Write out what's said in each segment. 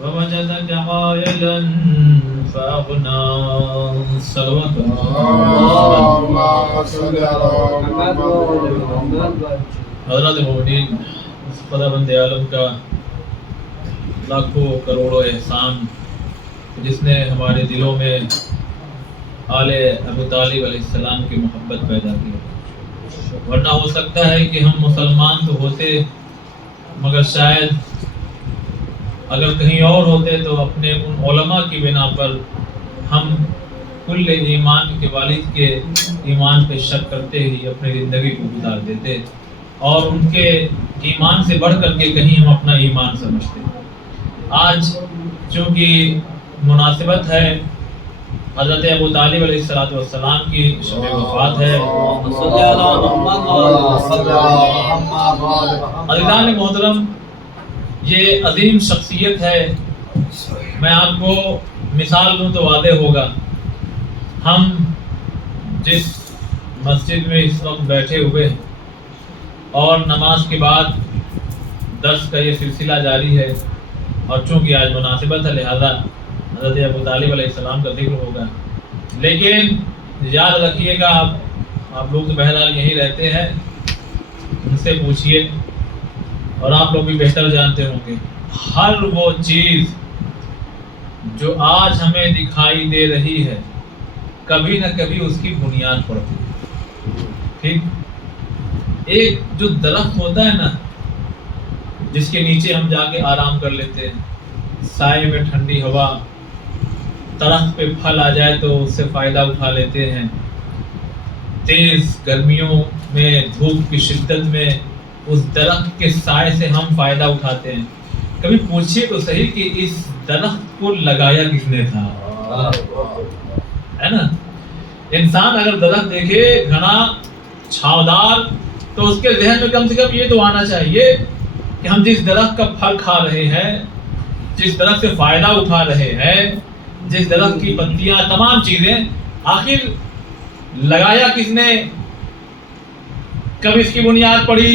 ووجدك عائلا فأغنى صلوات اللهم صل على محمد. حضرات مومنین، اس خدا بند عالم کا لاکھوں کروڑوں احسان جس نے ہمارے دلوں میں آل ابو طالب علیہ السلام کی محبت پیدا کی. ورنہ ہو سکتا ہے کہ ہم مسلمان تو ہوتے مگر شاید اگر کہیں اور ہوتے تو اپنے ان علماء کی بنا پر ہم کل ایمان کے والد کے ایمان پہ شک کرتے ہی اپنی زندگی کو گزار دیتے، اور ان کے ایمان سے بڑھ کر کے کہیں ہم اپنا ایمان سمجھتے. آج چونکہ مناسبت ہے حضرت ابو طالب علیہ السلام کی شب وفات ہے. عزیزان محترم، یہ عظیم شخصیت ہے. میں آپ کو مثال دوں تو واضح ہوگا. ہم جس مسجد میں اس وقت بیٹھے ہوئے اور نماز کے بعد درس کا یہ سلسلہ جاری ہے، اور چونکہ آج مناسبت ہے لہذا حضرت ابو طالب علیہ السلام کا ذکر ہوگا. لیکن یاد رکھیے گا، آپ لوگ تو بہرحال یہیں رہتے ہیں، ان سے پوچھئے، اور آپ لوگ بھی بہتر جانتے ہوں گے، ہر وہ چیز جو آج ہمیں دکھائی دے رہی ہے کبھی نہ کبھی اس کی بنیاد پڑتی ہے. ٹھیک، ایک جو درخت ہوتا ہے نا جس کے نیچے ہم جا کے آرام کر لیتے ہیں، سائے میں ٹھنڈی ہوا، درخت پہ پھل آ جائے تو اس سے فائدہ اٹھا لیتے ہیں، تیز گرمیوں میں دھوپ کی شدت میں اس درخت کے سائے سے ہم فائدہ اٹھاتے ہیں. کبھی پوچھئے تو صحیح کہ اس درخت کو لگایا کس نے تھا؟ ہے نا؟ انسان اگر درخت دیکھے گھنا چھاودار تو اس کے ذہن میں کم سے کم یہ تو آنا چاہیے کہ ہم جس درخت کا پھل کھا رہے ہیں، جس درخت سے فائدہ اٹھا رہے ہیں، جس درخت کی پتیاں، تمام چیزیں، آخر لگایا کس نے، کب اس کی بنیاد پڑی.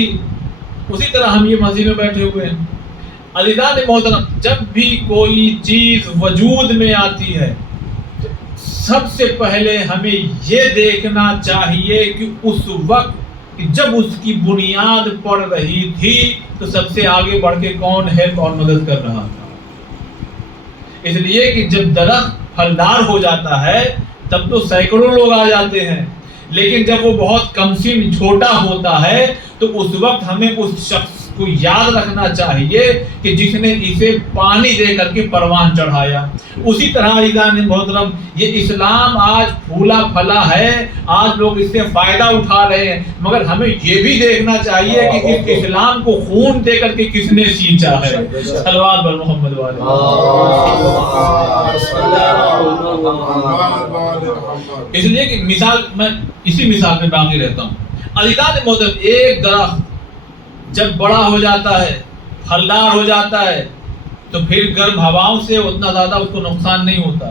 اسی طرح ہم یہ مسجد میں بیٹھے ہوئے ہیں. عزیزان محترم، جب بھی کوئی چیز وجود میں آتی ہے سب سے پہلے ہمیں یہ دیکھنا چاہیے کہ اس وقت جب اس کی بنیاد پڑ رہی تھی تو سب سے آگے بڑھ کے کون ہیلپ اور مدد کر رہا تھا. اس لیے کہ جب درخت پھلدار ہو جاتا ہے تب تو سینکڑوں لوگ آ جاتے ہیں، لیکن جب وہ بہت کم سن چھوٹا ہوتا ہے تو اس وقت ہمیں اس شخص کو یاد رکھنا چاہیے کہ جس نے اسے پانی دے کر کے پروان چڑھایا. اسی طرح عزیزان محترم، یہ اسلام آج پھولا پھلا ہے، آج لوگ اس سے فائدہ اٹھا رہے ہیں، مگر ہمیں یہ بھی دیکھنا چاہیے کہ اس اسلام کو خون دے کر کے کس نے سینچا ہے. صلوات بر محمد والے. اس لیے کہ مثال، میں اسی مثال میں باقی رہتا ہوں. عزیزان محترم، ایک درخت جب بڑا ہو جاتا ہے، پھلدار ہو جاتا ہے، تو پھر گرم ہواؤں سے اتنا زیادہ اس کو نقصان نہیں ہوتا،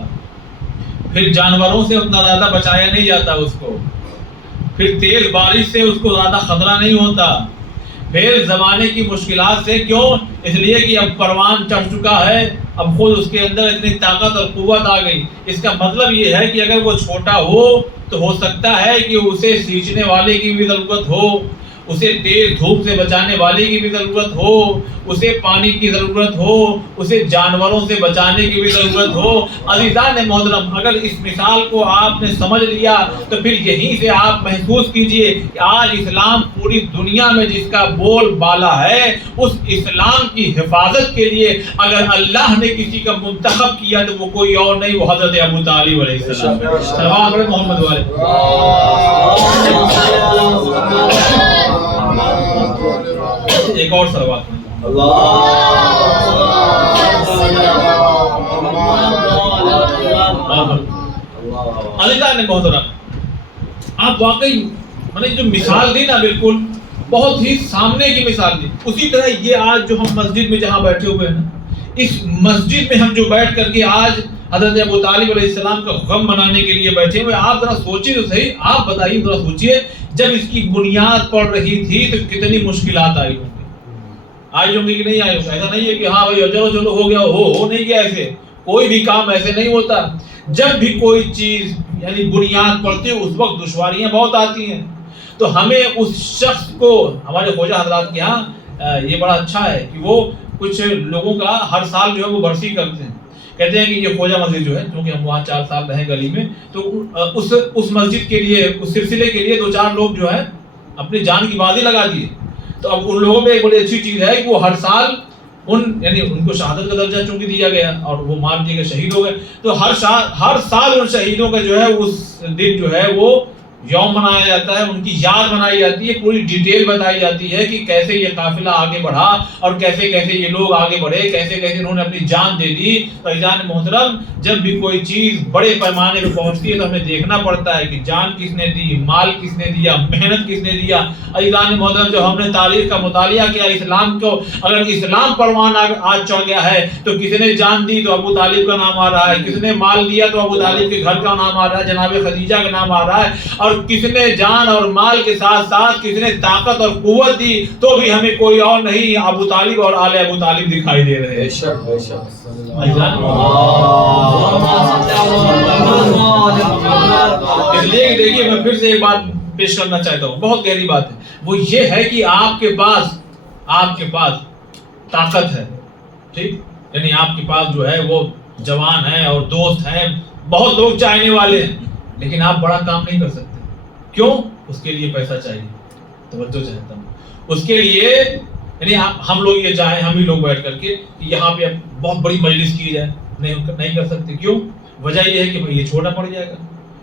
پھر جانوروں سے اتنا زیادہ بچایا نہیں جاتا اس کو، پھر تیز بارش سے اس کو زیادہ خطرہ نہیں ہوتا، پھر زمانے کی مشکلات سے. کیوں؟ اس لیے کہ اب پروان چڑھ چکا ہے، اب خود اس کے اندر اتنی طاقت اور قوت آ گئی. اس کا مطلب یہ ہے کہ اگر وہ چھوٹا ہو تو ہو سکتا ہے کہ اسے سینچنے والے کی بھی ضرورت ہو، اسے تیز دھوپ سے بچانے والے کی بھی ضرورت ہو، اسے پانی کی ضرورت ہو، اسے جانوروں سے بچانے کی بھی ضرورت ہو. عزیزان محترم، اگر اس مثال کو آپ نے سمجھ لیا تو پھر یہیں سے آپ محسوس کیجئے کہ آج اسلام پوری دنیا میں جس کا بول بالا ہے، اس اسلام کی حفاظت کے لیے اگر اللہ نے کسی کا منتخب کیا تو وہ کوئی اور نہیں، وہ حضرت ابو طالب علیہ السلام. صلوات علی محمد والے. ایک اور صلوات. عزیزان محترم، آپ واقعی میں نے جو مثال دی نا، بالکل بہت ہی سامنے کی مثال دی. اسی طرح یہ آج جو ہم مسجد میں جہاں بیٹھے ہوئے ہیں نا، اس مسجد میں ہم جو بیٹھ کر کے آج حضرت ابو طالب علیہ السلام کا غم منانے کے لیے بیٹھے ہوئے، آپ ذرا سوچیے تو صحیح، آپ بتائیے ذرا، سوچیے جب اس کی بنیاد پڑ رہی تھی تو کتنی مشکلات آئی ہوں گی. آئی ہوں گی کہ نہیں آئی ہوں گی. ایسا نہیں ہے کہ ہاں بھائی چلو چلو ہو گیا, ہو نہیں گیا. ایسے کوئی بھی کام ایسے نہیں ہوتا. جب بھی کوئی چیز یعنی بنیاد پڑتی ہے اس وقت دشواریاں بہت آتی ہیں. تو ہمیں اس شخص کو, ہمارے خواجہ حضرات کے ہاں یہ بڑا اچھا ہے کہ وہ کچھ لوگوں کا ہر سال جو ہے وہ برسی کرتے ہیں. کہتے ہیں کہ یہ خواجہ مسجد جو ہے, کیونکہ ہم وہاں 4 سال رہے گلی میں, تو اس مسجد کے لیے, اس سلسلے کے لیے 2-4 لوگ جو ہے اپنی جان کی بازی لگا دیے. تو اب ان لوگوں میں ایک بڑی اچھی چیز ہے کہ وہ ہر سال یعنی ان کو شہادت کا درجہ چونکہ دیا گیا اور وہ مار دیے گئے, شہید ہو گئے. تو ہر سال ان شہیدوں کا جو ہے اس دن جو ہے وہ یوم منایا جاتا ہے, ان کی یاد منائی جاتی ہے, پوری ڈیٹیل بتائی جاتی ہے کہ کیسے یہ قافلہ آگے بڑھا اور کیسے کیسے یہ لوگ آگے بڑھے, کیسے کیسے انہوں نے اپنی جان دے دی. عزیزان محترم, جب بھی کوئی چیز بڑے پیمانے پہ پہنچتی ہے تو ہمیں دیکھنا پڑتا ہے کہ جان کس نے دی, مال کس نے دیا, محنت کس نے دیا. عزیزان محترم, جو ہم نے تاریخ کا مطالعہ کیا, اسلام کو اگر اسلام پروان آج چڑھ گیا ہے تو کسی نے جان دی تو ابو طالب کا نام آ رہا ہے, کسی نے مال دیا تو ابو طالب کے گھر کا نام آ رہا ہے, جناب خدیجہ کا نام آ رہا ہے, اور کس نے جان اور مال کے ساتھ ساتھ کس نے طاقت اور قوت دی تو بھی ہمیں کوئی اور نہیں ابو طالب اور آل ابو طالب دکھائی دے رہے ہیں. اس لیے کہ دیکھیے میں پھر سے ایک بات پیش کرنا چاہتا ہوں, بہت گہری بات ہے. وہ یہ ہے کہ آپ کے پاس طاقت ہے, ٹھیک, یعنی آپ کے پاس جو ہے وہ جوان ہیں اور دوست ہیں, بہت لوگ چاہنے والے ہیں, لیکن آپ بڑا کام نہیں کر سکتے. کیوں؟ اس کے لیے پیسہ چاہیے. توجہ چاہتا ہوں اس کے لیے, یعنی ہم لوگ یہ چاہیں, ہم ہی لوگ بیٹھ کر کے یہاں پہ بہت بڑی مجلس کی جائے, نہیں کر سکتے. کیوں؟ وجہ یہ ہے کہ یہ چھوٹا پڑ جائے گا.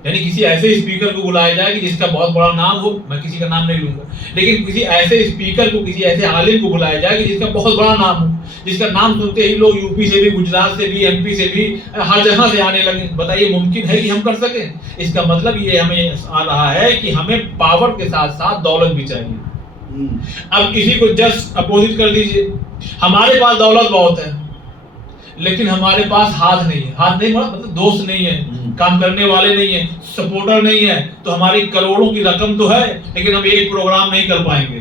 یعنی کسی ایسے اسپیکر کو بلایا جائے کہ جس کا بہت بڑا نام ہو, میں کسی کا نام نہیں لوں گا, لیکن کسی ایسے اسپیکر کو, کسی ایسے عالم کو بلایا جائے کہ جس کا بہت بڑا نام ہو, جس کا نام سنتے ہی لوگ یو پی سے بھی, گجرات سے بھی, ایم پی سے بھی, ہر جگہ سے آنے لگے. بتائیے ممکن ہے کہ ہم کر سکیں؟ اس کا مطلب یہ ہمیں آ رہا ہے کہ ہمیں پاور کے ساتھ ساتھ دولت بھی چاہیے. اب کسی کو جسٹ اپوزٹ کر دیجئے, ہمارے پاس دولت بہت ہے لیکن ہمارے پاس ہاتھ نہیں ہے. ہاتھ نہیں مطلب دوست نہیں ہے, کام کرنے والے نہیں ہیں, سپورٹر نہیں ہے. تو ہماری کروڑوں کی رقم تو ہے لیکن ہم ایک پروگرام نہیں کر پائیں گے.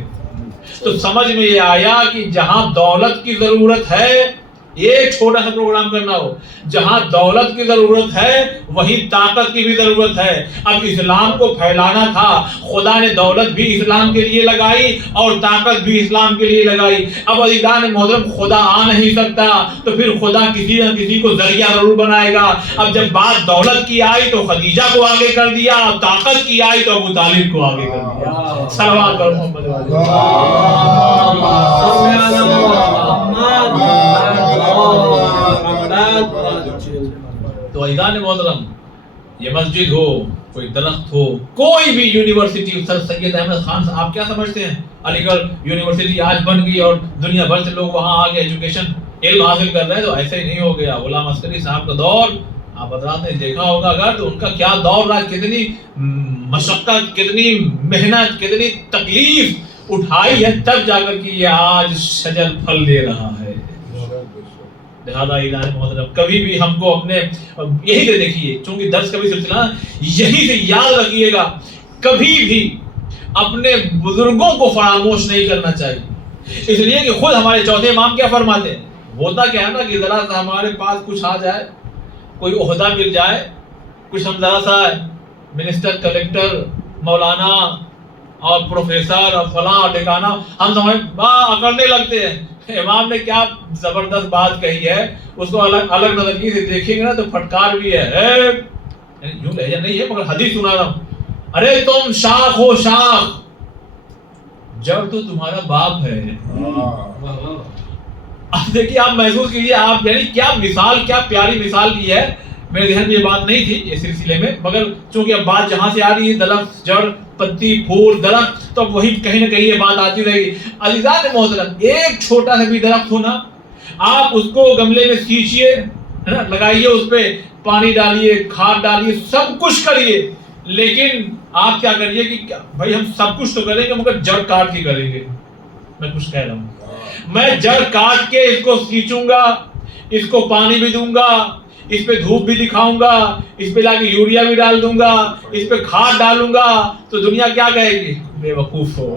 تو سمجھ میں یہ آیا کہ جہاں دولت کی ضرورت ہے ایک چھوٹا سا پروگرام کرنا ہو, جہاں دولت کی ضرورت ہے وہیں طاقت کی بھی ضرورت ہے. اب اسلام کو پھیلانا تھا, خدا نے دولت بھی اسلام کے لیے لگائی اور طاقت بھی اسلام کے لیے لگائی. اب عزیزان محترم, خدا آ نہیں سکتا تو پھر خدا کسی نہ کسی کو ذریعہ ضرور بنائے گا. اب جب بات دولت کی آئی تو خدیجہ کو آگے کر دیا, اور طاقت کی آئی تو ابو طالب کو آگے کر دیا. صلوات پر محمد تو عزیزان محترم, یہ مسجد ہو, کوئی درخت ہو, کوئی بھی یونیورسٹی, سر سید احمد خان صاحب آپ کیا سمجھتے ہیں علی گڑھ یونیورسٹی آج بن گئی اور دنیا بھر سے لوگ وہاں آگے ایجوکیشن علم حاصل کر رہے ہیں, تو ایسے ہی نہیں ہو گیا. غلام عسکری صاحب کا دور آپ حضرات نے دیکھا ہوگا اگر, تو ان کا کیا دور رہا, کتنی مشقت, کتنی محنت, کتنی تکلیف اٹھائی ہے, تب جا کر کے یہ آج شجر پھل دے رہا ہے. لہذا عزیزان محترم, کبھی بھی ہم کو اپنے یہی سے دیکھیے, چونکہ درس کا بھی سلسلہ یہی سے یاد رکھیے گا, کبھی بھی اپنے بزرگوں کو فراموش نہیں کرنا چاہیے. اس لیے کہ خود ہمارے چوتھے امام کیا فرماتے ہیں, ہوتا کیا ہے نا کہ ذرا سا ہمارے پاس کچھ آ جائے, کوئی عہدہ مل جائے, کچھ ہم ذرا سا منسٹر, کلیکٹر, مولانا اور پروفیسر اور فلاں اور ٹھکانا, ہم سمجھ اکڑنے لگتے ہیں. امام نے کیا زبردست بات کہی ہے, اس کو الگ نظریے سے دیکھیں گے نا تو پھٹکار بھی ہے. یوں لہجہ نہیں ہے مگر حدیث سنا رہا ہوں. ارے تم شاخ ہو شاخ, جڑ تو تمہارا باپ ہے. اب دیکھیے, آپ محسوس کیجیے, آپ یعنی کیا مثال, کیا پیاری مثال کی ہے. میرے ذہن میں یہ بات نہیں تھی اس سلسلے میں, مگر چونکہ اب بات جہاں سے آ رہی ہے, درخت, جڑ, پتی, پھول, درخت, تو وہی کہیں نہ کہیں یہ بات آتی رہے گی. عزیزان محترم, ایک چھوٹا سا بھی درخت ہونا, آپ اس کو گملے میں سینچیے, لگائیے, اس پہ پانی ڈالیے, کھاد ڈالیے, سب کچھ کریے, لیکن آپ کیا کریے کہ بھائی ہم سب کچھ تو کریں گے مگر جڑ کاٹ کے کریں گے. میں کچھ کہہ رہا ہوں, میں جڑ کاٹ کے اس کو سینچوں گا, اس کو پانی بھی دوں گا, اس پہ دھوپ بھی دکھاؤں گا, اس پہ لا کے یوریا بھی ڈال دوں گا, اس پہ کھاد ڈالوں گا, تو دنیا کیا کہے گی, بے وقوف ہو.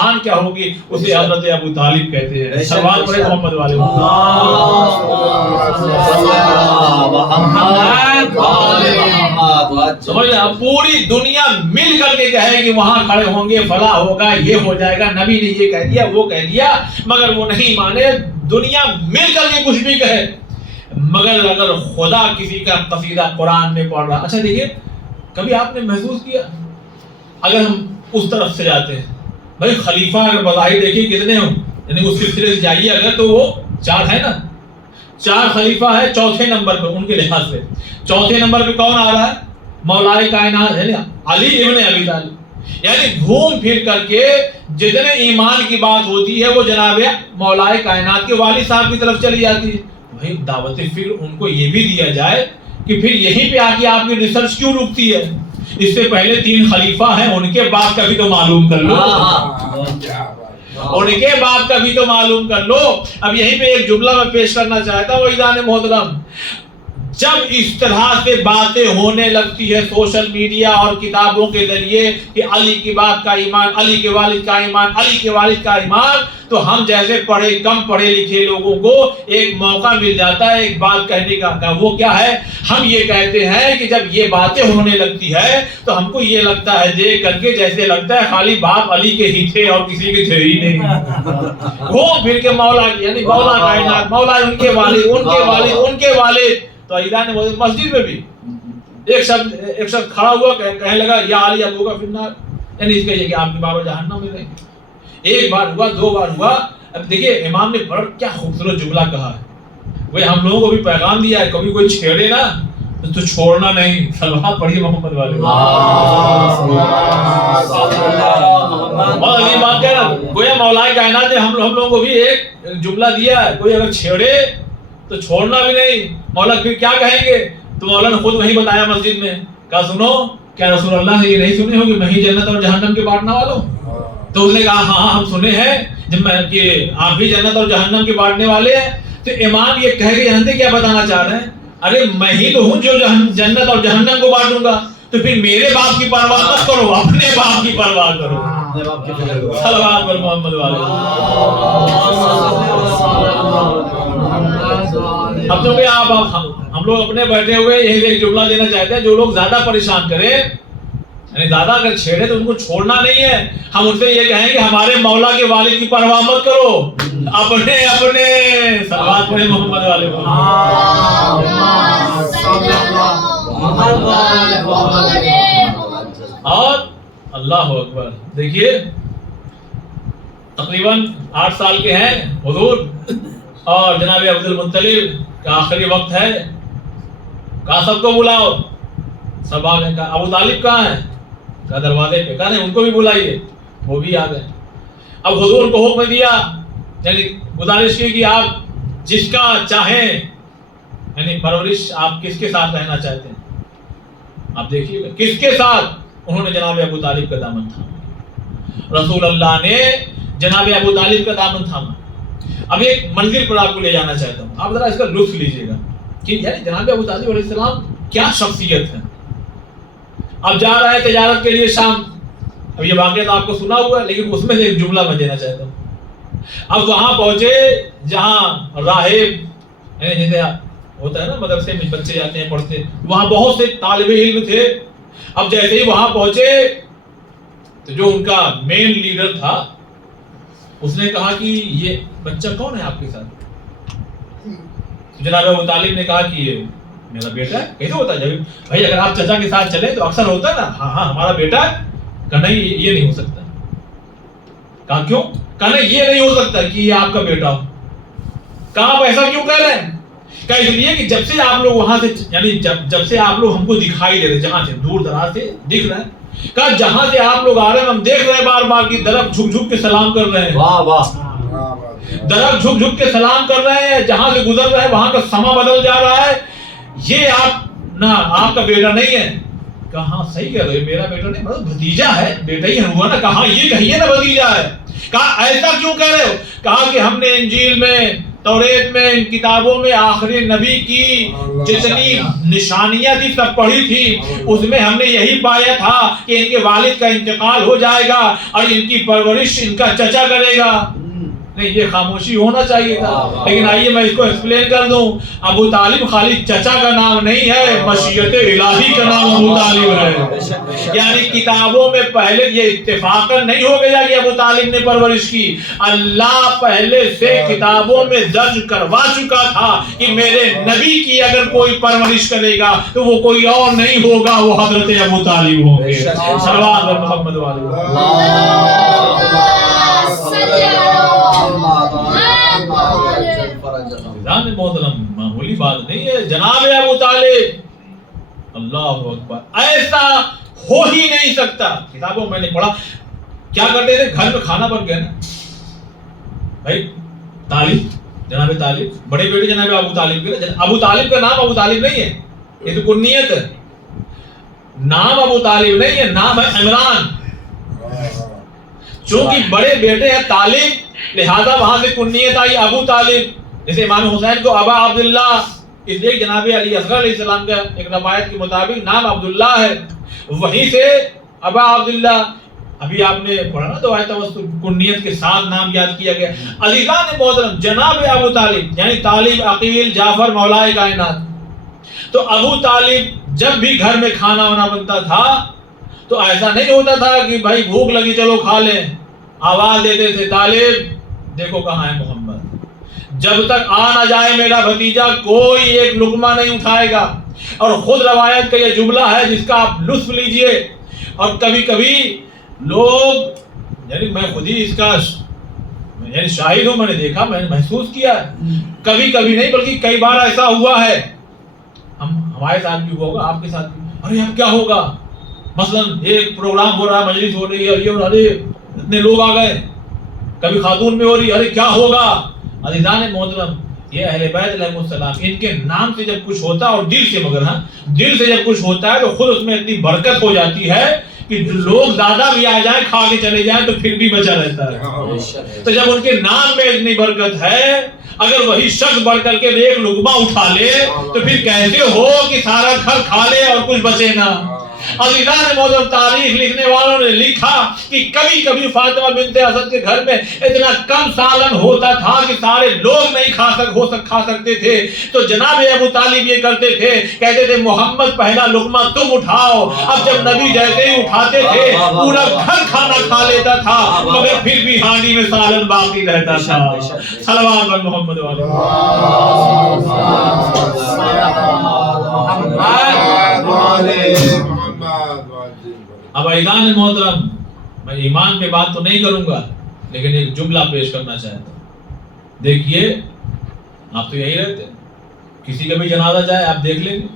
شان کیا ہوگی اسے حضرت ابو طالب کہتے ہیں. صلوات پڑھیں محمد والے. پوری دنیا مل کر کے کہے کہ وہاں کھڑے ہوں گے، فلاح ہوگا، یہ ہو جائے گا، نبی نے یہ کہہ دیا، وہ کہہ دیا، مگر وہ نہیں مانے. دنیا مل کر کے کچھ بھی کہے، مگر اگر خدا کسی کا قصیدہ قرآن میں پڑھ رہا. اچھا دیکھیے، کبھی آپ نے محسوس کیا اگر ہم اس طرف سے جاتے ہیں، بھائی خلیفہ اگر بظاہر دیکھیے کتنے ہوں، یعنی اس سلسلے سے جائیے اگر تو وہ 4 ہے نا، 4 خلیفہ ہے. چوتھے نمبر پہ ان کے لحاظ سے چوتھے نمبر پہ کون آ رہا ہے؟ مولائے کائنات ہے نا، علی ابن ابی طالب. یعنی گھوم پھر کر کے جتنے ایمان کی بات ہوتی ہے وہ جناب مولائے کائنات کے والد صاحب کی طرف چلی جاتی ہے. بھائی دعوت فکر ان کو یہ بھی دیا جائے کہ پھر یہیں پہ آ کے آپ کی ریسرچ کیوں رکتی ہے؟ اس سے پہلے 3 خلیفہ ہیں، ان کے بعد کا بھی تو معلوم کر لو، ان کے بعد کا بھی تو معلوم کر لو. اب یہیں پہ ایک جملہ میں پیش کرنا چاہتا ہوں وجدان محترم. جب اس طرح سے باتیں ہونے لگتی ہے سوشل میڈیا اور کتابوں کے ذریعے کہ علی کی بات کا ایمان، علی کے والد کا ایمان، علی کے والد کا ایمان، تو ہم جیسے کم پڑھے لکھے لوگوں کو ایک موقع مل جاتا ہے ایک بات کہنے کا. وہ کیا ہے؟ ہم یہ کہتے ہیں کہ جب یہ باتیں ہونے لگتی ہے تو ہم کو یہ لگتا ہے دیکھ کر کے جیسے لگتا ہے خالی باپ علی کے ہی تھے اور کسی کے تھے ہی نہیں. گھوم پھر کے مولا یعنی مولا کائنات، مولا ان کے والد، ان کے والد، ان کے والد. تو ایدان مسجد میں بھی ایک شخص کھڑا ہوا کہنے لگا یا علی ابو کا فنار، یعنی اس کا یہ کہ آپ کے بابا جہنم میں رہیں گے. ایک بار ہوا، 2 بار ہوا. اب دیکھیے امام نے بڑا کیا خوبصورت جملہ کہا ہے. وہ ہم لوگوں کو بھی پیغام دیا ہے، کبھی کوئی چھیڑے نا تو چھوڑنا نہیں. صلوات پڑھیے محمد والے. بہت عظیم بات کہہ رہا. گویا مولا کائنات نے ہم لوگوں کو بھی ایک جملہ دیا ہے، کوئی اگر چھیڑے تو چھوڑنا بھی نہیں. مولا پھر کیا کہیں گے؟ تو مولا نے خود وہی بتایا مسجد میں، کہا سنو، کیا رسول اللہ نے یہ نہیں سنے ہو کہ میں ہی جنت اور جہنم کے بانٹنے والا ہوں؟ تو اس نے کہا ہاں ہم سنے ہیں جب میں کہ آپ بھی جنت اور جہنم کے بانٹنے والے ہیں. تو امام یہ کہہ کے جانتے کیا بتانا چاہ رہے ہیں؟ ارے میں ہی تو ہوں جو جنت اور جہنم کو بانٹوں گا، تو پھر میرے باپ کی پرواہ مت کرو، اپنے باپ کی پرواہ کرو. صلوات پر محمد والے. اب تو آپ ہم لوگ اپنے بیٹھے ہوئے یہی ایک جملہ دینا چاہتے ہیں، جو لوگ زیادہ پریشان کریں یعنی زیادہ اگر چھیڑے تو ان کو چھوڑنا نہیں ہے. ہم ان سے یہ کہیں کہ ہمارے مولا کے والد کی پرواہ مت کرو، اپنے صلوات پڑھیں محمد والے. اور اللہ اکبر. دیکھیے تقریباً 8 سال کے ہیں حضور، اور جناب عبد المطلب کا آخری وقت ہے، کہا سب کو بلاؤ. سب آ گئے. کہا ابو طالب کہاں ہے؟ کہا دروازے پہ. کہا نہیں ان کو بھی بلائیے. وہ بھی آ گئے. اب حضور کو حکم دیا، یعنی گزارش کی کہ آپ جس کا چاہیں یعنی پرورش آپ کس کے ساتھ رہنا چاہتے ہیں آپ دیکھیے گا کس کے ساتھ. انہوں نے جناب ابو طالب کا دامن تھاما. رسول اللہ نے جناب ابو طالب کا دامن تھاما. اب ایک منزل پر آپ کو لے جانا چاہتا ہوں، آپ ذرا اس کا لطف لیجئے گا کہ یعنی جناب ابو طالب علیہ السلام کیا شخصیت ہے. اب جا رہا ہے تجارت کے لیے شام. اب یہ واقعہ تو آپ کو سنا ہوا ہے، لیکن اس میں سے ایک جملہ میں دینا چاہتا ہوں. اب وہاں پہنچے جہاں راہب یعنی جیسے ہوتا ہے نا مدرسے میں بچے جاتے ہیں پڑھتے، وہاں بہت سے طالب علم تھے. اب جیسے ہی وہاں پہنچے تو جو ان کا مین لیڈر تھا اس نے کہا کہ یہ بچہ کون ہے آپ کے ساتھ؟ جناب ابو طالب نے کہا کہ یہ میرا بیٹا ہے. کیسے ہوتا ہے بھائی؟ اگر آپ چچا کے ساتھ چلیں تو اکثر ہوتا ہے نا، ہاں ہمارا بیٹا ہے. کہا نہیں یہ نہیں ہو سکتا. کہا کیوں؟ کہا نہیں یہ نہیں ہو سکتا کہ یہ آپ کا بیٹا ہو. کہا آپ ایسا کیوں کہہ رہے ہیں؟ کہا اس لیے کہ جب سے آپ لوگ وہاں سے یعنی جب سے آپ لوگ ہم کو دکھائی دے رہے، جہاں سے دور دراز سے دکھ رہے ہیں، کہا جہاں سے آپ لوگ آ رہے ہیں ہم دیکھ رہے ہیں بار بار کی درخت جھک جھک کے سلام کر رہے ہیں. واہ واہ. درخت جھک جھک کے سلام کر رہے ہیں، جہاں سے گزر رہے ہیں وہاں کا سما بدل جا رہا ہے. یہ آپ کا بیٹا نہیں ہے. کہاں صحیح کہہ رہے ہو، میرا بیٹا نہیں مطلب بھتیجا ہے، بیٹا ہی ہوا نا. کہاں یہ کہیے نا بھتیجا ہے. کہا ایسا کیوں کہہ رہے ہو؟ کہا کہ ہم نے انجیل میں توریت میں ان کتابوں میں آخری نبی کی جتنی نشانیاں تھی سب پڑھی تھی، اس میں ہم نے یہی پایا تھا کہ ان کے والد کا انتقال ہو جائے گا اور ان کی پرورش ان کا چچا کرے گا۔ نہیں، یہ خاموشی ہونا چاہیے تھا، لیکن آئیے میں اس کو ایکسپلین کر دوں۔ ابو طالب خالی چچا کا نام نہیں ہے، مشیت الہی کا نام ابو طالب ہے۔ یعنی کتابوں میں پہلے یہ اتفاقاً نہیں ہو گیا کہ ابو طالب نے پرورش کی، اللہ پہلے سے کتابوں میں درج کروا چکا تھا کہ میرے نبی کی اگر کوئی پرورش کرے گا تو وہ کوئی اور نہیں ہوگا، وہ حضرت ابو طالب ہوں گے۔ صلوات بر محمد محترم، معمولی بات نہیں ہے جناب ابو طالب، اللہ اکبر، ایسا ہو ہی نہیں سکتا۔ کتابوں میں نے پڑھا کیا کرتے تھے، گھر میں کھانا بن گیا نا بھائی، طالب جناب طالب بڑے بیٹے جناب ابو طالب کے، ابو طالب کا نام ابو طالب نہیں ہے، یہ تو کنیت ہے، نام ابو طالب نہیں ہے، نام ہے عمران۔ چونکہ بڑے بیٹے ہیں طالب، لہذا وہاں سے کنیت آئی ابو طالب۔ جیسے امام حسین کو ابا عبداللہ، اس لیے جناب علی اصغر علیہ السلام کا ایک روایت کے مطابق نام عبداللہ ہے، وہیں سے ابا عبداللہ۔ ابھی آپ نے پڑھا نا دعائے توسل، کنیت کے ساتھ نام یاد کیا گیا۔ عزیزان محترم، جناب ابو طالب یعنی طالب عقیل جعفر مولائے کائنات، تو ابو طالب جب بھی گھر میں کھانا وانا بنتا تھا تو ایسا نہیں ہوتا تھا کہ بھائی بھوک لگی چلو کھا لیں، آواز دیتے تھے طالب دیکھو کہاں ہے محمد، جب تک آ نہ جائے میرا بھتیجا کوئی ایک لقمہ نہیں اٹھائے گا۔ اور خود روایت کا یہ جملہ ہے جس کا آپ لطف لیجئے، اور کبھی کبھی لوگ، یعنی میں خود ہی اس کا یعنی شاہد ہوں، میں نے دیکھا، میں نے محسوس کیا، کبھی کبھی نہیں بلکہ کئی بار ایسا ہوا ہے، ہمارے ساتھ بھی ہوگا، آپ کے ساتھ بھی، ارے اب کیا ہوگا، مثلا ایک پروگرام ہو رہا ہے، مجلس ہو رہی ہے، یہ ارے اتنے لوگ آ گئے، کبھی خاتون میں ہو رہی ہے، ارے کیا ہوگا۔ عزیزان محترم، یہ اہل بیت علیہ السلام، ان کے نام سے جب کچھ ہوتا ہے، اور دل سے، مگر ہاں دل سے جب کچھ ہوتا ہے تو خود اس میں اتنی برکت ہو جاتی ہے کہ لوگ زیادہ بھی آ جائیں کھا کے چلے جائیں تو پھر بھی بچا رہتا ہے۔ تو جب ان کے نام میں اتنی برکت ہے، اگر وہی شخص بڑھ کر کے ایک لقمہ اٹھا لے تو پھر کیسے ہو کہ سارا گھر کھا لے اور کچھ بچے نہ۔ عزیزان محترم، تاریخ لکھنے والوں نے لکھا کہ کبھی کبھی فاطمہ بنت اسد کے گھر میں اتنا کم سالن ہوتا تھا کہ سارے لوگ نہیں کھا سکتے تھے، تو جناب ابو طالب یہ کرتے تھے، کہتے تھے محمد پہلا لقمہ تم اٹھاؤ۔ اب جب نبی جیسے ہی اٹھاتے تھے پورا گھر کھانا کھا لیتا تھا، مگر پھر بھی ہانڈی میں سالن باقی رہتا تھا۔ صلوات علی محمد اب عزیزان محترم، میں ایمان پہ بات تو نہیں کروں گا لیکن ایک جملہ پیش کرنا چاہتا ہوں۔ دیکھیے، آپ تو یہی رہتے، کسی کا بھی جنازہ جائے آپ دیکھ لیں گے،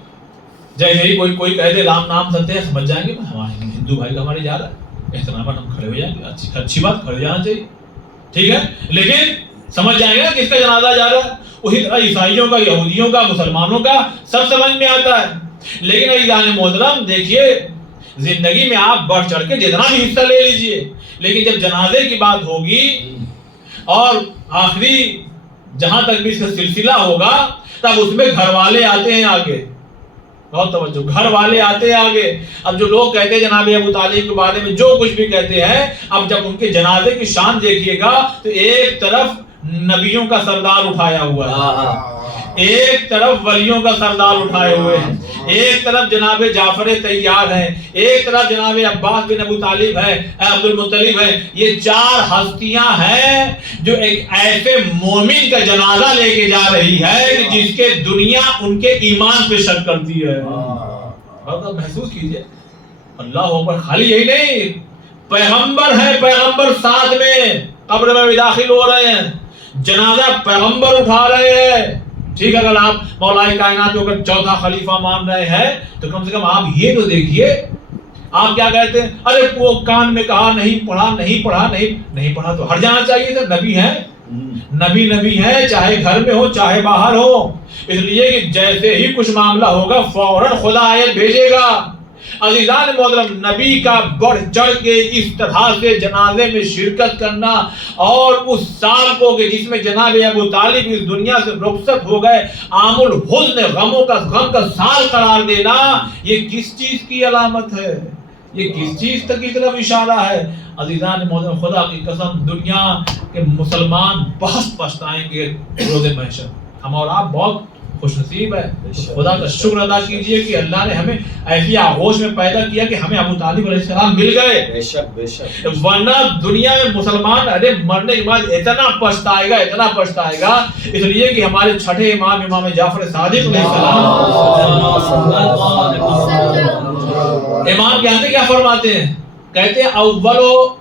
جیسے ہی کوئی کہہ دے رام نام ستیہ، سمجھ جائیں گے ہمارے ہندو بھائی کا ہمارے جا رہا ہے، احترام ہم کھڑے ہو جائیں گے، اچھی بات، کھڑے جانا چاہیے، ٹھیک ہے، لیکن سمجھ جائیں گے نا کس کا جنازہ جا رہا ہے، اسی طرح عیسائیوں کا، یہودیوں کا، مسلمانوں کا، سب سمجھ میں آتا ہے۔ لیکن عزیزان محترم دیکھیے، زندگی میں آپ بڑھ چڑھ کے جتنا بھی حصہ لے لیجئے، لیکن جب جنازے کی بات ہوگی اور آخری جہاں تک بھی اس کا سلسلہ ہوگا، تب اس میں گھر والے آتے ہیں آگے، بہت توجہ، گھر والے آتے ہیں آگے۔ اب جو لوگ کہتے ہیں جناب ابو طالب کے بارے میں جو کچھ بھی کہتے ہیں، اب جب ان کے جنازے کی شان دیکھیے گا تو ایک طرف نبیوں کا سردار اٹھایا ہوا ہے، ایک طرف ولیوں کا سردار اٹھائے ہوئے ہیں، ایک طرف جناب جعفر طیار ہیں، ایک طرف جناب عباس بن ابو طالب ہے، عبد المطلب ہے۔ یہ چار ہستیاں ہیں جو ایک ایسے مومن کا جنازہ لے کے جا رہی ہے کہ جس کے دنیا ان کے ایمان پہ شک کرتی ہے۔ محسوس کیجئے، اللہ اکبر، خالی یہی نہیں، پیغمبر ہے، پیغمبر ساتھ میں قبر میں بھی داخل ہو رہے ہیں، جنازہ پیغمبر اٹھا رہے ہیں۔ ٹھیک ہے، اگر آپ مولا کائنات کو اگر چوتھا خلیفہ مان رہے ہیں تو کم سے کم آپ یہ تو دیکھیے، آپ کیا کہتے ہیں، ارے وہ کان میں کہا نہیں پڑھا تو ہٹ جانا چاہیے تھا، نبی ہیں، نبی ہیں، چاہے گھر میں ہو چاہے باہر ہو، اس لیے کہ جیسے ہی کچھ معاملہ ہوگا فوراً خدا آیت بھیجے گا عزیزان محترم، نبی کا بڑھ چڑھ کے اس طرح سے جنازے میں شرکت کرنا اور اس سال کو کہ جس میں جناب ابو طالب اس دنیا سے رخصت ہو گئے عام الحزن، غم کا سال قرار دینا، یہ کس چیز کی علامت ہے؟ یہ کس چیز تک کی طرف اشارہ ہے؟ عزیزان محترم، خدا کی قسم دنیا کے مسلمان بہت پچھتائیں گے روز محشر۔ ہم اور آپ بہت خوش نصیب ہے، خدا کا شکر ادا کیجئے کہ اللہ نے ہمیں ایسی آغوش میں پیدا کیا کہ ہمیں ابو طالب علیہ السلام مل گئے۔ بے شک بے شک، ورنہ دنیا میں مسلمان مرنے کے بعد اتنا پچھتائے گا اس لیے کہ ہمارے چھٹے امام جعفر صادق علیہ السلام امام کہتے کیا فرماتے ہیں؟ کہتے ہیں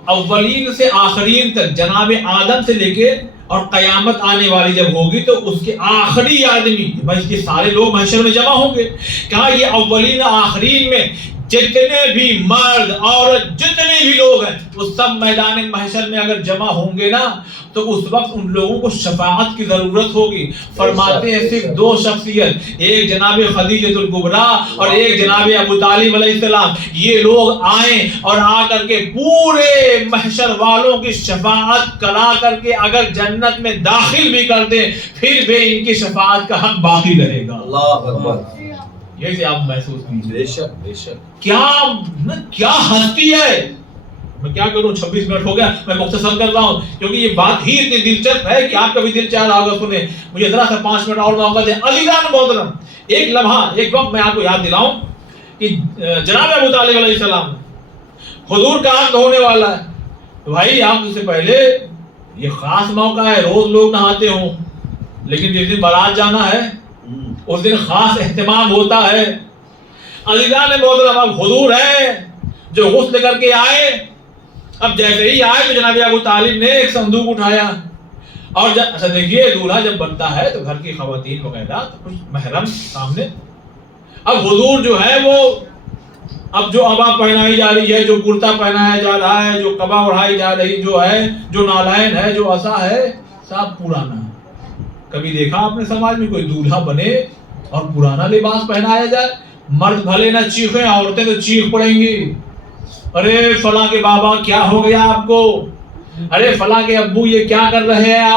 اولین سے آخرین تک، جناب آدم سے لے کے اور قیامت آنے والی جب ہوگی تو اس کے آخری آدمی، بس کے سارے لوگ محشر میں جمع ہوں گے۔ کہا یہ اولین آخرین میں جتنے بھی مرد عورت جتنے بھی لوگ ہیں وہ سب میدان محشر میں اگر جمع ہوں گے نا تو اس وقت ان لوگوں کو شفاعت کی ضرورت ہوگی۔ فرماتے ہیں صرف دو شخصیت، ایک جناب خدیجہ الکبریٰ اور ایک جناب ابو طالب علیہ السلام، یہ لوگ آئیں اور آ کر کے پورے محشر والوں کی شفاعت کرا کر کے اگر جنت میں داخل بھی کر دیں پھر بھی ان کی شفاعت کا حق باقی رہے گا۔ اللہ اکبر، یہ سے آپ محسوس کیجیے، بے شک بے شک، کیا ہستی ہے۔ میں کیا کروں، 26 منٹ ہو گیا، میں مختصر کر رہا ہوں کیونکہ یہ بات ہی اتنی دلچسپ ہے کہ آپ کا بھی دل چاہ رہا ہوگا سنیں۔ مجھے ذرا سا 5 منٹ اور موقع دیں۔ عزیزان محترم، ایک لمحہ ایک وقت میں آپ کو یاد دلاؤں کہ جناب ابو طالب علیہ السلام حضور کا عقد ہونے والا ہے، تو بھائی آپ سے پہلے یہ خاص موقع ہے، روز لوگ نہاتے ہوں لیکن جس دن بارات جانا ہے اس دن خاص اہتمام ہوتا ہے۔ عزیزان محترم، اب حضور ہے جو غسل کر کے آئے، اب جیسے ہی آئے تو جناب ابو طالب نے ایک صندوق اٹھایا اور اچھا دیکھیے دولہا جب بنتا ہے تو گھر کی خواتین وغیرہ تو کچھ محرم سامنے، اب حضور جو ہے وہ اب جو عبا پہنائی جا رہی ہے، جو کرتا پہنایا جا رہا ہے، جو قبا اڑھائی جا رہی جو ہے، جو نالائن ہے، جو عصا ہے، سب پرانا ہے۔ کبھی دیکھا آپ نے سماج میں کوئی دولہا بنے اور پرانا لباس پہنایا جائے؟ مرد بھلے نہ چیخیں، عورتیں تو چیخ پڑیں گی، ارے فلاں کے بابا کیا ہو گیا آپ کو، ارے فلاں کے ابو یہ کیا کر رہے ہیں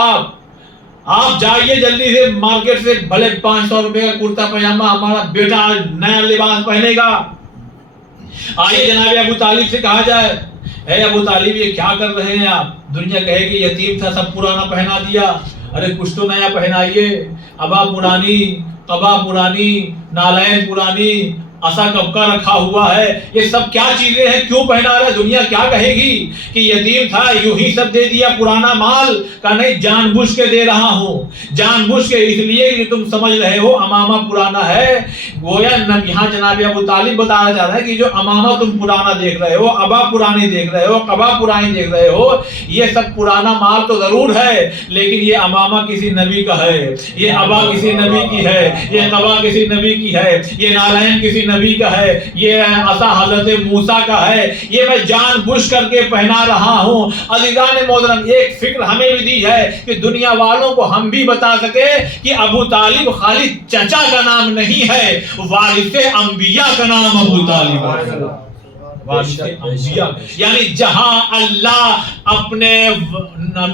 آپ جائیے جلدی سے مارکیٹ سے، بھلے 500 روپے کا کرتا پاجامہ ہمارا بیٹا نیا لباس پہنے گا۔ آئیے جناب ابو طالب سے کہا جائے، اے ابو طالب یہ کیا کر رہے ہیں آپ؟ دنیا کہے کہ یتیم تھا سب پرانا پہنا دیا، ارے کچھ تو نیا پہنائیے، عبا پرانی، قبا پرانی، نالین پرانی، عصا کب کا رکھا ہوا ہے، یہ سب کیا چیزیں ہیں، کیوں پہنا رہا ہے؟ دنیا کیا کہے گی کہ یتیم تھا یوں ہی سب دے دیا پرانا مال؟ کا نہیں، جان بوجھ کے دے رہا ہوں، جان بوجھ کے، اس لیے کہ تم سمجھ رہے ہو امامہ پرانا ہے۔ گویا یہاں جناب ابو طالب بتانا چاہ رہا ہے کہ جو امامہ تم پرانا دیکھ رہے ہو، ابا پرانی دیکھ رہے ہو، قبا پرانی دیکھ رہے ہو، یہ سب پرانا مال تو ضرور ہے لیکن یہ امامہ کسی نبی کا ہے، یہ ابا کسی نبی کی ہے، یہ قبا کسی نبی کی ہے، یہ نالین کسی نبی کا ہے، یہ عصا حضرت موسیٰ کا ہے، یہ میں جان بوجھ کر کے پہنا رہا ہوں۔ عزیزان محترم، ایک فکر ہمیں بھی دی ہے کہ دنیا والوں کو ہم بھی بتا سکے کہ ابو طالب خالی چچا کا نام نہیں ہے، وارث انبیاء کا نام ابو طالب ہے، وارث انبیاء، یعنی جہاں اللہ اپنے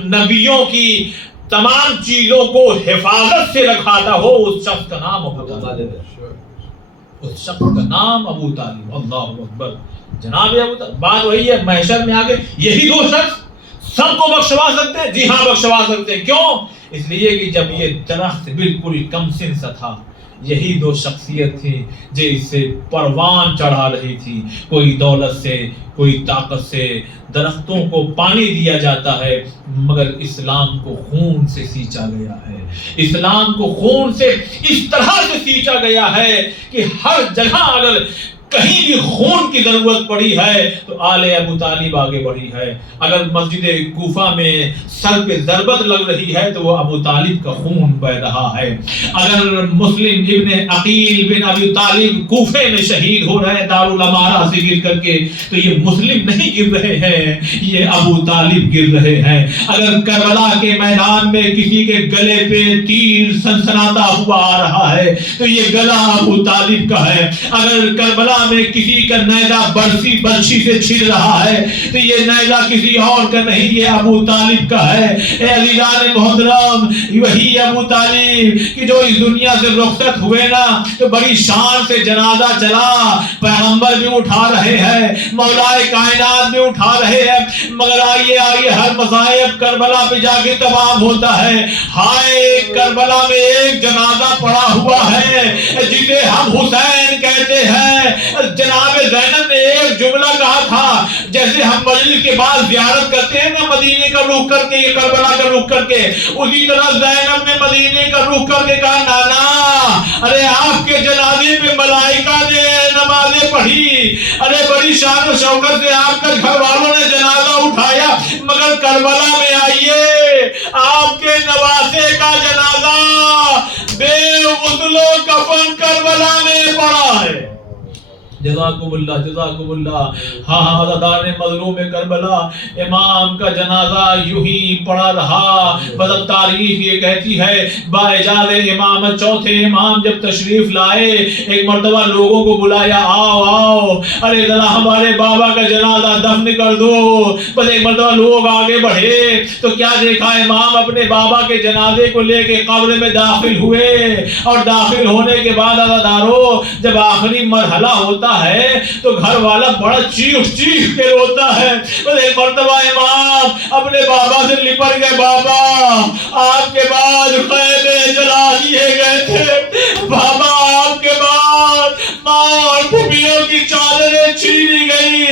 نبیوں کی تمام چیزوں کو حفاظت سے رکھاتا ہو اس شخص کا نام ابو طالب ہے، اس شخص کا نام ابو طالب۔ اللہ اکبر، جناب ابو طالب، بات وہی ہے، محشر میں آگے یہی دو شخص سب کو بخشوا سکتے ہیں، جی ہاں بخشوا سکتے ہیں۔ کیوں؟ اس لیے کہ جب یہ درخت بالکل کم سن سا تھا یہی دو شخصیت تھی جو اس سے پروان چڑھا رہی تھی، کوئی دولت سے کوئی طاقت سے درختوں کو پانی دیا جاتا ہے مگر اسلام کو خون سے سینچا گیا ہے، اسلام کو خون سے اس طرح سے سینچا گیا ہے کہ ہر جگہ اگر کہیں بھی خون کی ضرورت پڑی ہے تو آل ابو طالب آگے بڑھی ہے، اگر مسجد کوفہ میں سر پہ ضربت لگ رہی ہے تو وہ ابو طالب کا خون بہ رہا ہے، اگر مسلم ابن عقیل بن ابی طالب کوفے میں شہید ہو رہے ہیں دارالامارہ سے گر کر کے تو یہ مسلم نہیں گر رہے ہیں، یہ ابو طالب گر رہے ہیں، اگر کربلا کے میدان میں کسی کے گلے پہ تیر سنسناتا ہوا آ رہا ہے تو یہ گلا ابو طالب کا ہے، اگر کربلا میں کسی کا نیزہ برچھی سے چھن رہا ہے تو یہ نیزہ کسی اور کا نہیں، یہ ابو طالب کا ہے۔ اے عزیزان محترم، وہی ابو طالب کہ جو اس دنیا سے رخصت ہوئے نا تو بڑی شان سے جنازہ چلا، پیغمبر بھی اٹھا رہے ہیں، مولائے کائنات بھی اٹھا رہے ہیں، مگر آئیے ہر مصائب کربلا پہ جا کے تمام ہوتا ہے۔ ہائے کربلا میں ایک جنازہ پڑا ہوا ہے جسے ہم حسین کہتے ہیں۔ جناب زینب نے ایک جملہ کہا تھا، جیسے ہم مجلس کے بعد زیارت کرتے ہیں نا مدینے کا رخ کر کے، یہ کربلا کا رخ کر کے، اسی طرح زینب نے مدینے کا رخ کر کے کہا نانا ارے آپ کے جنازے پہ ملائکہ نے نمازیں پڑھی، ارے بڑی شان و شوکت سے آپ کا گھر والوں نے جنازہ اٹھایا، مگر کربلا میں آئیے آپ کے نواسے کا جنازہ بے غسل و کفن کربلا میں پڑا ہے۔ جزاکم اللہ۔ ہاں عزادار مظلوم کربلا، امام کا جنازہ یوں ہی پڑا رہا۔ مطلب تاریخ یہ کہتی ہے باعجاز امامت چوتھے امام جب تشریف لائے، ایک مرتبہ لوگوں کو بلایا، آؤ ارے ذرا ہمارے بابا کا جنازہ دفن کر دو۔ بس ایک مرتبہ لوگ آگے بڑھے تو کیا دیکھا، امام اپنے بابا کے جنازے کو لے کے قبر میں داخل ہوئے، اور داخل ہونے کے بعد عزادارو جب آخری مرحلہ ہوتا ہے تو گھر والا بڑا چیخ کے روتا ہے۔ ایک مرتبہ امام اپنے بابا سے لپٹ گئے، بابا آپ کے بعد خیمے جلا دیے گئے تھے، بابا آپ کے بعد ماں اور پھوپھیوں کی چادریں چھینی گئی،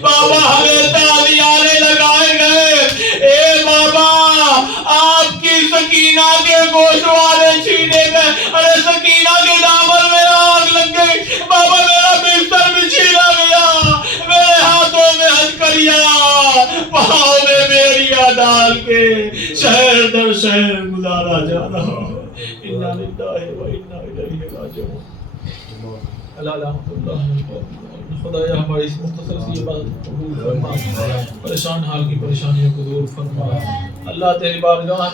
بابا ہمیں تعزیانے لگائے گئے، اے بابا آپ کی سکینہ کے گوشوارے چھینے گئے، ارے سکینہ کے دامن میں آگ لگ گئی، بابا میرا بستر بھی چھینا گیا، میرے ہاتھوں میں ہتھکڑیاں، پاؤں میں بیڑیاں ڈال کے شہر در شہر گزارا جا رہا ہے۔ انا للہ و انا الیہ راجعون۔ خدایا ہماری اس مختصر سی عبادت قبول فرما، پریشان حال کی پریشانیوں کو دور فرما۔ اللہ تیری بارگاہ میں